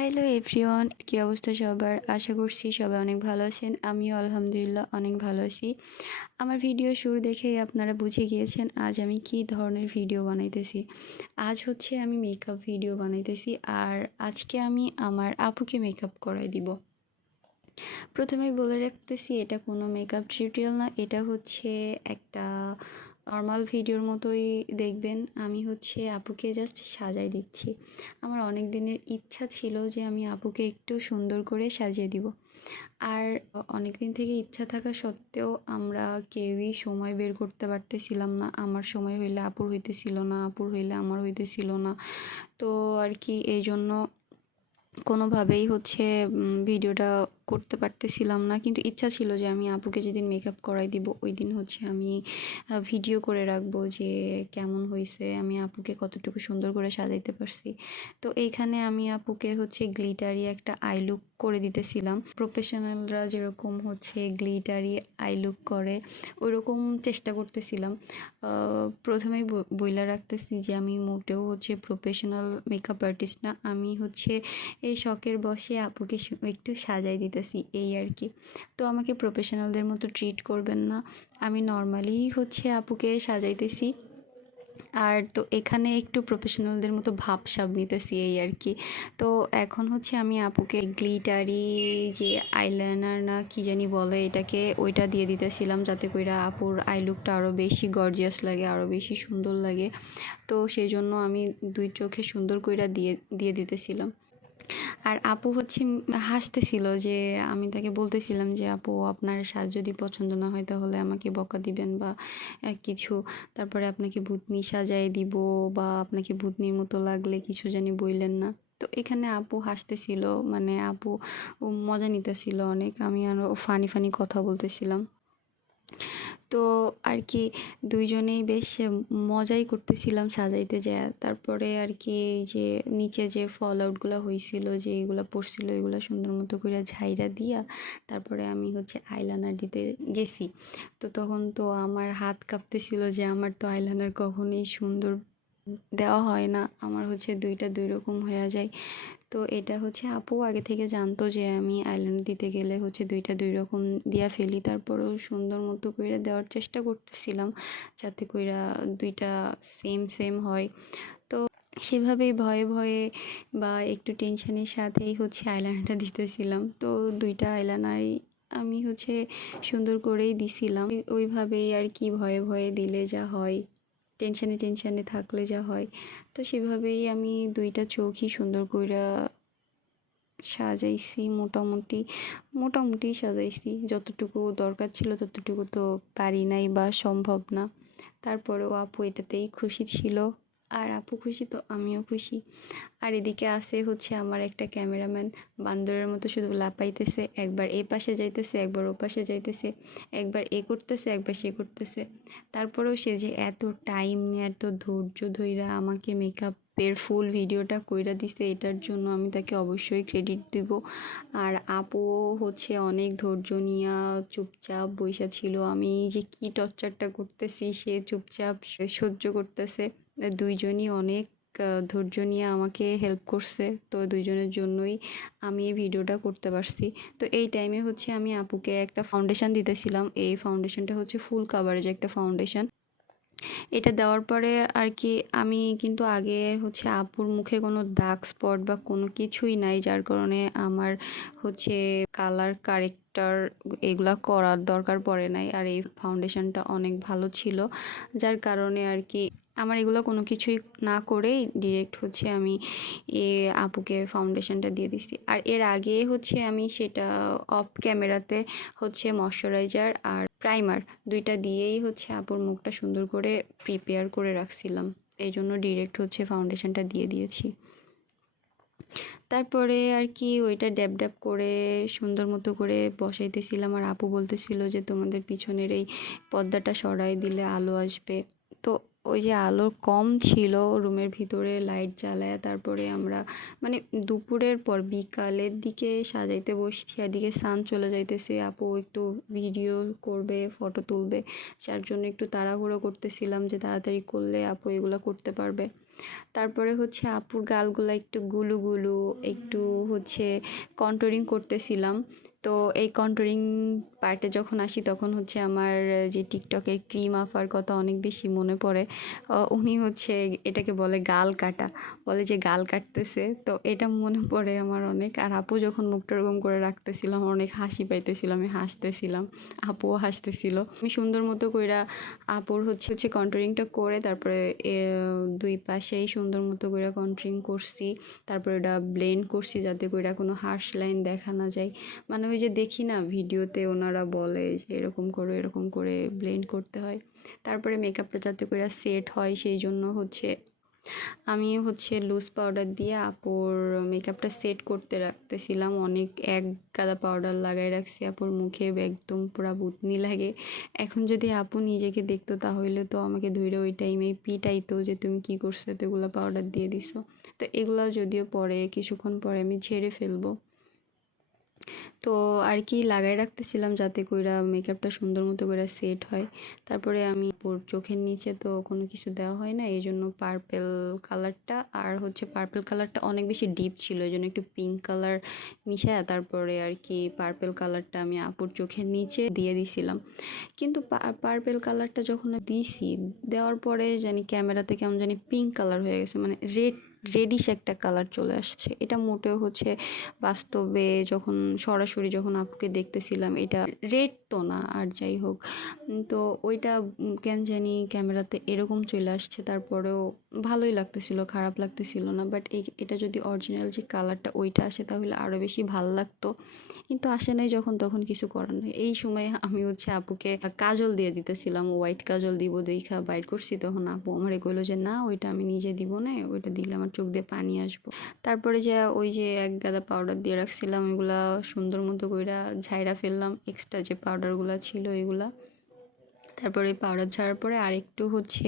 Hello everyone, কী অবস্থা সবার? আশা করছি সবাই অনেক ভালো আছেন। আমিও আলহামদুলিল্লাহ অনেক ভালো আছি। আমার ভিডিও শুরু দেখেই আপনারা বুঝে গিয়েছেন আজ আমি কী ধরনের ভিডিও বানাইতেছি। আজ হচ্ছে আমি মেকআপ ভিডিও বানাইতেছি, আর আজকে আমি আমার আপুকে মেকআপ করাই দিব। প্রথমেই বলে রাখতেছি, এটা কোনো মেকআপ টিউটোরিয়াল না, এটা হচ্ছে একটা নর্মাল ভিডিওর মতোই দেখবেন। আমি হচ্ছে আপুকে জাস্ট সাজাই দিচ্ছি। আমার অনেক দিনের ইচ্ছা ছিল যে আমি আপুকে একটু সুন্দর করে সাজিয়ে দিব, আর অনেক দিন থেকে ইচ্ছা থাকা সত্ত্বেও আমরা কেউই সময় বের করতে পারতেছিলাম না। আমার সময় হইলে আপুর হইতেছিল না, আপুর হইলে আমার হইতেছিল না। তো আর কি এই জন্য কোনোভাবেই হচ্ছে ভিডিওটা করতে পারতেছিলাম না। কিন্তু ইচ্ছা ছিল যে আমি আপুকে যেদিন মেকআপ করাই দিব ওই দিন হচ্ছে আমি ভিডিও করে রাখবো যে কেমন হয়েছে, আমি আপুকে কতটুকু সুন্দর করে সাজাইতে পারছি। তো এইখানে আমি আপুকে হচ্ছে গ্লিটারি একটা আই লুক করে দিতেছিলাম। প্রফেশনালরা যেরকম হচ্ছে গ্লিটারি আই লুক করে ওইরকম চেষ্টা করতেছিলাম। প্রথমেই বইলা রাখতেছি যে আমি মোটেও হচ্ছে প্রফেশনাল মেকআপ আর্টিস্ট না। আমি হচ্ছে এই শখের বসে আপুকে একটু সাজাই দিতেছি, এই আর কি। তো আমাকে প্রফেশনালদের মতো ট্রিট করবেন না, আমি নর্মালি হচ্ছে আপুকে সাজাইতেছি। আর তো এখানে একটু প্রফেশনালদের মতো ভাবসাব নিতেছি, এই আর কি। তো এখন হচ্ছে আমি আপুকে গ্লিটারি যে আইলাইনার না কি জানি বলে এটাকে, ওইটা দিয়ে দিতেছিলাম যাতে কইরা আপুর আই লুকটা আরও বেশি গর্জিয়াস লাগে, আরও বেশি সুন্দর লাগে। তো সেই জন্য আমি দুই চোখে সুন্দর কইরা দিয়ে দিয়ে দিতেছিলাম। আর আপু হচ্ছে হাসতেছিল যে আমি তাকে বলতেছিলাম যে আপু আপনার সাজ যদি পছন্দ না হয় তাহলে আমাকে বকা দিবেন বা কিছু, তারপরে আপনাকে ভূতনি সাজায় দিব বা আপনাকে ভূতনির মতো লাগলে কিছু জানি বইলেন না। তো এখানে আপু হাসতেছিল, মানে আপু মজা নিতেছিল অনেক, আমি আরও ফানি ফানি কথা বলতেছিলাম। তো আর কি দুইজনেই বেশ মজাই করতেছিলাম সাজাইতে যায়। তারপরে আর কি যে নিচে যে ফল আউটগুলো হয়েছিল, যে এগুলো পড়ছিল, এগুলো সুন্দর মতো করে ঝাইরা দিয়া তারপরে আমি হচ্ছে আইলাইনার দিতে গেছি। তো তখন তো আমার হাত কাঁপতেছিল যে আমার তো আইলাইনার কখনোই সুন্দর দেওয়া হয় না, আমার হচ্ছে দুইটা দুই রকম হয়ে যায়। তো এটা হচ্ছে আপু আগে থেকে জানতো যে আমি আইলাইনার দিতে গেলে হচ্ছে দুইটা দুই রকম দিয়া ফেলি। তারপরেও সুন্দর মতো কইরা দেওয়ার চেষ্টা করতেছিলাম যাতে কইরা দুইটা সেম সেম হয়। তো সেভাবেই ভয়ে ভয়ে বা একটু টেনশনের সাথেই হচ্ছে আইলাইনারটা দিতেছিলাম। তো দুইটা আইলাইনারই আমি হচ্ছে সুন্দর করেই দিছিলাম, ওইভাবেই আর কি, ভয়ে ভয়ে দিলে যা হয়, টেনশনে টেনশনে থাকলে যা হয়। তো সেভাবেই আমি দুইটা চোখই সুন্দর কইরা সাজাইছি। মোটামুটি মোটামুটি সাজাইছি, যতটুকু দরকার ছিল ততটুকু তো পারি নাই বা সম্ভব না। তারপরেও আপু এটাতেই খুশি ছিল, আর আপু খুশি তো আমিও খুশি। আর এদিকে আছে হচ্ছে আমার একটা ক্যামেরাম্যান, বান্দরের মতো শুধু লাপাইতেছে, একবার এ পাশে যাইতেছে একবার ও পাশে যাইতেছে, একবার এ করতেছে একবার সে করতেছে। তারপরেও সে যে এত টাইম নিয়ে এত ধৈর্য ধইরা আমাকে মেকআপের ফুল ভিডিওটা কইরা দিছে, এটার জন্য আমি তাকে অবশ্যই ক্রেডিট দিব। আর আপুও হচ্ছে অনেক ধৈর্য নিয়ে চুপচাপ বইসা ছিল, আমি যে কি টর্চারটা করতেছি সে চুপচাপ সহ্য করতেছে। দুইজনই অনেক ধৈর্য নিয়ে আমাকে হেল্প করছে। তো দুইজনের জন্যই আমি এই ভিডিওটা করতে পারছি। তো এই টাইমে হচ্ছে আমি আপুকে একটা ফাউন্ডেশন দিতেছিলাম। এই ফাউন্ডেশনটা হচ্ছে ফুল কাভারেজ একটা ফাউন্ডেশন। এটা দেওয়ার পরে আর কি আমি কিন্তু আগে হচ্ছে আপুর মুখে কোনো দাগ স্পট বা কোনো কিছুই নাই, যার কারণে আমার হচ্ছে কালার কারেক্টার এগুলা করার দরকার পড়ে নাই। আর এই ফাউন্ডেশনটা অনেক ভালো ছিল, যার কারণে আর কি আমার এগুলো কোনো কিছুই না করেই ডিরেক্ট হচ্ছে আমি আপুকে ফাউন্ডেশনটা দিয়ে দিছি। আর এর আগে হচ্ছে আমি সেটা অফ ক্যামেরাতে হচ্ছে ময়শ্চারাইজার আর প্রাইমার দুইটা দিয়েই হচ্ছে আপুর মুখটা সুন্দর করে প্রিপেয়ার করে রাখছিলাম, এই জন্য ডিরেক্ট হচ্ছে ফাউন্ডেশনটা দিয়ে দিয়েছি। তারপরে আর কি ওইটা ড্যাব ড্যাব করে সুন্দর মতো করে বসাইতেছিলাম, আর আপু বলতেছিল যে তোমাদের পিছনের এই পর্দাটা সরাই দিলে আলো আসবে। তো ওই যে আলো কম ছিল রুমের ভিতরে, লাইট জ্বালায় তারপরে আমরা মানে দুপুরের পর বিকালের দিকে সাজাইতে বসছি, এদিকে সান চলে যাইতেছে, আপু একটু ভিডিও করবে ফটো তুলবে, যার জন্য একটু তাড়াহুড়ো করতেছিলাম যে তাড়াতাড়ি করলে আপু এগুলো করতে পারবে। তারপরে হচ্ছে আপুর গালগুলা একটু গুলু গুলু, একটু হচ্ছে কন্ট্রোলিং করতেছিলাম। তো এই কন্ট্রোলিং পার্টে যখন আসি তখন হচ্ছে আমার যে টিকটকের ক্রিম আফার কথা অনেক বেশি মনে পড়ে। উনি হচ্ছে এটাকে বলে গাল কাটা, বলে যে গাল কাটতেছে, তো এটা মনে পড়ে আমার অনেক। আর আপু যখন মুখটা এরকম করে রাখতেছিল আমার অনেক হাসি পাইতেছিল, আমি হাসতেছিলাম, আপুও হাসতেছিল। আমি সুন্দর মতো কইরা আপুর হচ্ছে কন্ট্রোলিংটা করে তারপরে দুই পাশেই সুন্দর মতো করে কন্ট্রোলিং করছি। তারপরে এটা ব্লেন্ড করছি যাতে করে কোনো হার্শ লাইন দেখা না যায়। মানে ওই যে দেখি না ভিডিওতে ওনারা বলে যে এরকম করে ব্লেন্ড করতে হয়। তারপরে মেকআপটা যাতে করে সেট হয় সেই জন্য হচ্ছে আমি হচ্ছে লুজ পাউডার দিয়ে আপুর মেকআপটা সেট করতে রাখতেছিলাম। অনেক এক গাদা পাউডার লাগাই রাখছি আপুর মুখে, একদম পুরা ভূতনি লাগে। এখন যদি আপু নিজেকে দেখতো তাহলে তো আমাকে ধরে ওই টাইমেই পিটাইতো যে তুমি কি করছো, এতগুলো পাউডার দিয়ে দিছো। তো এগুলো যদিও পরে কিছুক্ষণ পরে আমি ঝেড়ে ফেলবো। তো আর কি লাগাই রাখতেছিলাম যাতে কইরা মেকআপটা সুন্দর মতো করে সেট হয়। তারপরে আমি ওর চোখের নিচে তো কোনো কিছু দেওয়া হয় না, এই জন্য পার্পেল কালারটা, আর হচ্ছে পার্পেল কালারটা অনেক বেশি ডিপ ছিল, এই জন্য একটু পিঙ্ক কালার মিশায় তারপরে আর কি পার্পেল কালারটা আমি আপুর চোখের নিচে দিয়ে দিছিলাম। কিন্তু পার্পেল কালারটা যখন দিছি, দেওয়ার পরে জানি ক্যামেরাতে কেমন জানি পিঙ্ক কালার হয়ে গেছে, মানে রেডিশ একটা কালার চলে আসছে। এটা মোটেও হচ্ছে বাস্তবে যখন সরাসরি যখন আপুকে দেখতেছিলাম এটা রেড তো না, আর যাই হোক। তো ওইটা কেন জানি ক্যামেরাতে এরকম চলে আসছে। তারপরেও ভালোই লাগতেছিল, খারাপ লাগতেছিল না। বাট এটা যদি অরিজিনাল যে কালারটা ওইটা আসে তাহলে আরও বেশি ভালো লাগতো, কিন্তু আসে নাই যখন, তখন কিছু করার নেই। এই সময় আমি হচ্ছে আপুকে কাজল দিয়ে দিতেছিলাম, হোয়াইট কাজল দিব দেখা বাইর করছি, তখন আপু আমারে কইলো যে না ওইটা আমি নিজে দিব না, ওইটা দিলে আমার চোখ দিয়ে পানি আসবো। তারপরে যে ওই যে এক গাদা পাউডার দিয়ে রাখছিলাম ওইগুলা সুন্দর মতো কইরা ঝাইরা ফেললাম, এক্সট্রা যে পাউডারগুলো ছিল এগুলা। তারপরে পাউডার ঝাড়ার পরে আরেকটু হচ্ছে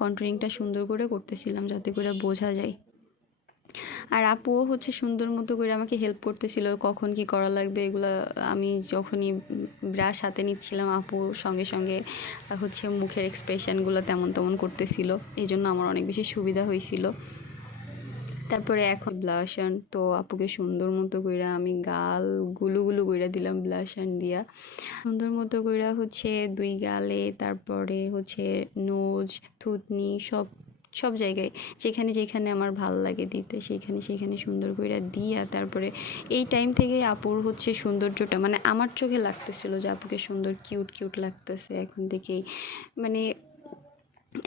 কন্ট্রোলিংটা সুন্দর করে করতেছিলাম যাতে করে বোঝা যায়। আর আপুও হচ্ছে সুন্দর মতো করে আমাকে হেল্প করতেছিল, কখন কি করা লাগবে এগুলো। আমি যখনই ব্রাশ হাতে নিচ্ছিলাম আপু সঙ্গে সঙ্গে হচ্ছে মুখের এক্সপ্রেশনগুলো তেমন তেমন করতেছিল, এই জন্য আমার অনেক বেশি সুবিধা হয়েছিল। তারপরে এখন ব্লাশান তো আপুকে সুন্দর মতো কইরা আমি গাল গুলু গুলু কইরা দিলাম ব্লাশান দিয়া, সুন্দর মতো কইরা হচ্ছে দুই গালে, তারপরে হচ্ছে নোজ, থুতনি, সব সব জায়গায় যেখানে যেখানে আমার ভাল লাগে দিতে সেইখানে সেইখানে সুন্দর কইরা দিয়া তারপরে এই টাইম থেকেই আপুর হচ্ছে সৌন্দর্যটা মানে আমার চোখে লাগতেছিল যে আপুকে সুন্দর কিউট কিউট লাগতেছে এখন থেকেই। মানে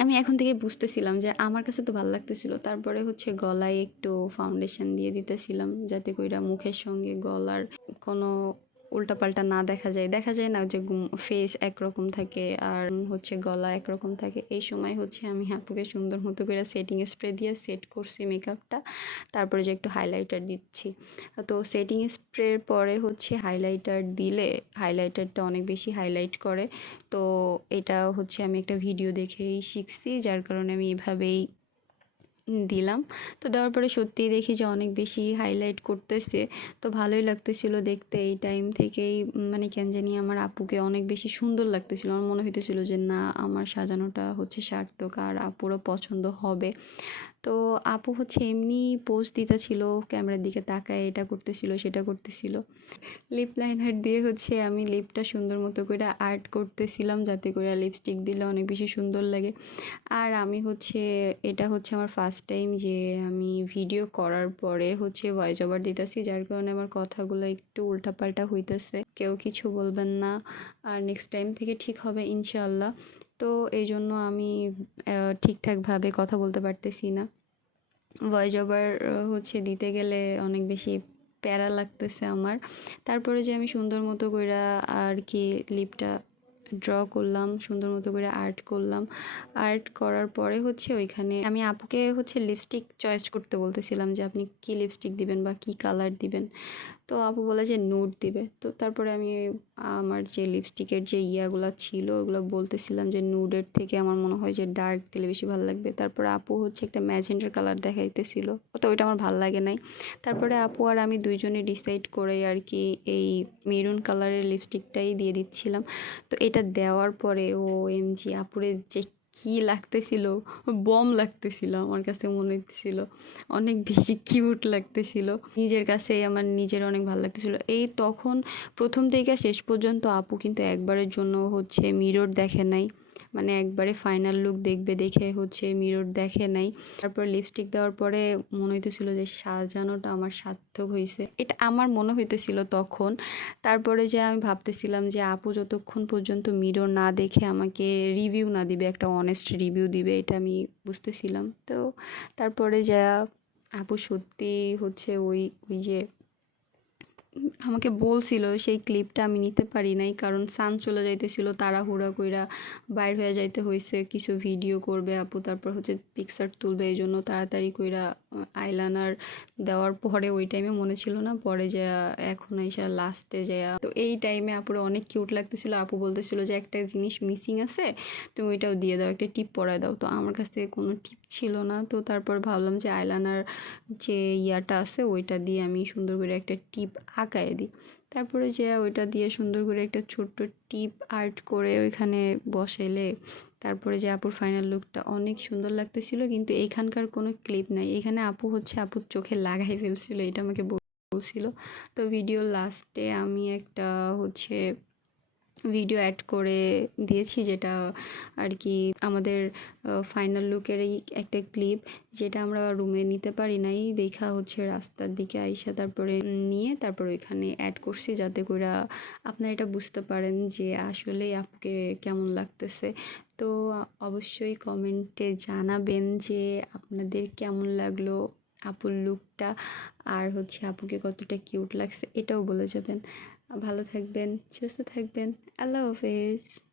আমি এখন থেকে বুঝতেছিলাম যে আমার কাছে তো ভালো লাগতেছিল। তারপরে হচ্ছে গলায় একটু ফাউন্ডেশন দিয়ে দিতেছিলাম যাতে কইরা মুখের সঙ্গে গলার কোনো উল্টাপাল্টা না দেখা যায়। দেখা যায় না যে ফেস একরকম থাকে আর হচ্ছে গলা একরকম থাকে। এই সময় হচ্ছে আমি আপুকে সুন্দর মতো করে সেটিং স্প্রে দিয়ে সেট করছি মেকআপটা। তারপরে যে একটু হাইলাইটার দিচ্ছি, তো সেটিং স্প্রের পরে হচ্ছে হাইলাইটার দিলে হাইলাইটারটা অনেক বেশি হাইলাইট করে। তো এটা হচ্ছে আমি একটা ভিডিও দেখেই শিখছি, যার কারণে আমি এভাবেই দিলাম। তো দেওয়ার পরে সত্যিই দেখি যে অনেক বেশি হাইলাইট করতেছে, তো ভালোই লাগতেছিল দেখতে। এই টাইম থেকেই মানে কেন জানি আমার আপুকে অনেক বেশি সুন্দর লাগতেছিল, আমার মনে হইতেছিল যে না আমার সাজানোটা হচ্ছে সার্থক আর আপুরও পছন্দ হবে। তো আপু হচ্ছে এমনি পোজ দিতেছিল, ক্যামেরার দিকে তাকায় এটা করতেছিল সেটা করতেছিল। লিপ লাইনার দিয়ে হচ্ছে আমি লিপটা সুন্দর মতো করে আর্ট করতেছিলাম যাতে করে লিপস্টিক দিলে অনেক বেশি সুন্দর লাগে। আর আমি হচ্ছে এটা হচ্ছে আমার ফার্স্ট টাইম যে আমি ভিডিও করার পরে হচ্ছে ভয়েস ওভার দিতেছি, যার কারণে আমার কথাগুলো একটু উল্টাপাল্টা হইতেছে, কেউ কিছু বলবেন না। আর নেক্সট টাইম থেকে ঠিক হবে ইনশাল্লাহ। তো এই জন্য আমি ঠিকঠাকভাবে কথা বলতে পারতেছি না। ভয়েস ওভার হচ্ছে দিতে গেলে অনেক বেশি প্যারা লাগতেছে আমার। তারপরে যে আমি সুন্দর মতো কইরা আর কি লিপটা ড্র করলাম, সুন্দর মতো করে আর্ট করলাম। আর্ট করার পরে হচ্ছে ওইখানে আমি আপুকে হচ্ছে লিপস্টিক চয়েস করতে বলতেছিলাম যে আপনি কি লিপস্টিক দিবেন বা কি কালার দিবেন। তো আপু বলে যে নুড দিবে। তো তারপরে আমি আমার যে লিপস্টিকের যে ইয়াগুলো ছিল ওগুলো বলতেছিলাম যে নুডের থেকে আমার মনে হয় যে ডার্ক দিলে বেশি ভালো লাগবে। তারপরে আপু হচ্ছে একটা ম্যাজেন্ডার কালার দেখাইতেছিল, তো ওইটা আমার ভালো লাগে নাই। তারপরে আপু আর আমি দুইজনে ডিসাইড করে আর কি এই মেরুন কালারের লিপস্টিকটাই দিয়ে দিচ্ছিলাম। তো এটা দেওয়ার পরে ও এমজি আপুরে যে কি লাগতেছিল, বম লাগতেছিল, আমার কাছে মনে হচ্ছিল অনেক বেশি কিউট লাগতেছিল। নিজের কাছেই আমার নিজের অনেক ভালো লাগতেছিল। এই তখন প্রথম থেকে শেষ পর্যন্ত আপু কিন্তু একবারের জন্য হচ্ছে মিরর দেখে নাই, মানে একবারে ফাইনাল লুক দেখবে দেখে হচ্ছে মিরর দেখে নাই। তারপর লিপস্টিক দেওয়ার পরে মনে হইতেছিল যে সাজানোটা আমার সার্থক হয়েছে, এটা আমার মনে হইতেছিল তখন। তারপরে যে আমি ভাবতেছিলাম যে আপু যতক্ষণ পর্যন্ত মিরর না দেখে আমাকে রিভিউ না দিবে, একটা অনেস্ট রিভিউ দিবে, এটা আমি বুঝতেছিলাম। তো তারপরে যা আপু সত্যি হচ্ছে ওই ওই যে আমাকে বলছিল, সেই ক্লিপটা আমি নিতে পারি নাই, কারণ সান চলে যাইতেছিল, তাড়াহুড়া কইরা বাইর হয়ে যাইতে হয়েছে, কিছু ভিডিও করবে আপু, তারপর হচ্ছে পিকচার তুলবে, এই জন্য তাড়াতাড়ি কইরা আইলাইনার দেওয়ার পরে ওই টাইমে মনে ছিল না, পরে যা এখন এসে লাস্টে যায়। তো এই টাইমে আপুর অনেক কিউট লাগতেছিল। আপু বলতেছিল যে একটা জিনিস মিসিং আছে, তুমি ওইটাও দিয়ে দাও, একটা টিপ পরায় দাও। তো আমার কাছ থেকে কোনো টিপ ছিল না, তো তারপর ভাবলাম যে আইলাইনার যে ইয়াটা আছে ওইটা দিয়ে আমি সুন্দর করে একটা টিপ আঁকায় দিই। তারপরে যে ওইটা দিয়ে সুন্দর করে একটা ছোট্ট টিপ আর্ট করে ওইখানে বসাইলে তারপরে যে আপুর ফাইনাল লুকটা অনেক সুন্দর লাগতেছিল। কিন্তু এইখানকার কোনো ক্লিপ নাই, এখানে আপু হচ্ছে আপুর চোখে লাগাই ফেলছিল, এটা আমাকে বলছিল। তো ভিডিও লাস্টে আমি একটা হচ্ছে ভিডিও অ্যাড করে দিয়েছি, যেটা আর কি আমাদের ফাইনাল লুকেরই একটা ক্লিপ, যেটা আমরা রুমে নিতে পারি নাই দেখা হচ্ছে রাস্তার দিকে আইসা তারপরে নিয়ে তারপর ওইখানে অ্যাড করছি, যাতে করে আপনারা এটা বুঝতে পারেন যে আসলেই আপুকে কেমন লাগতেছে। তো অবশ্যই কমেন্টে জানাবেন যে আপনাদের কেমন লাগলো আপুর লুকটা, আর হচ্ছে আপুকে কতটা কিউট লাগছে এটাও বলে যাবেন। ভালো থাকবেন, সুস্থ থাকবেন। আল্লাহ হাফেজ।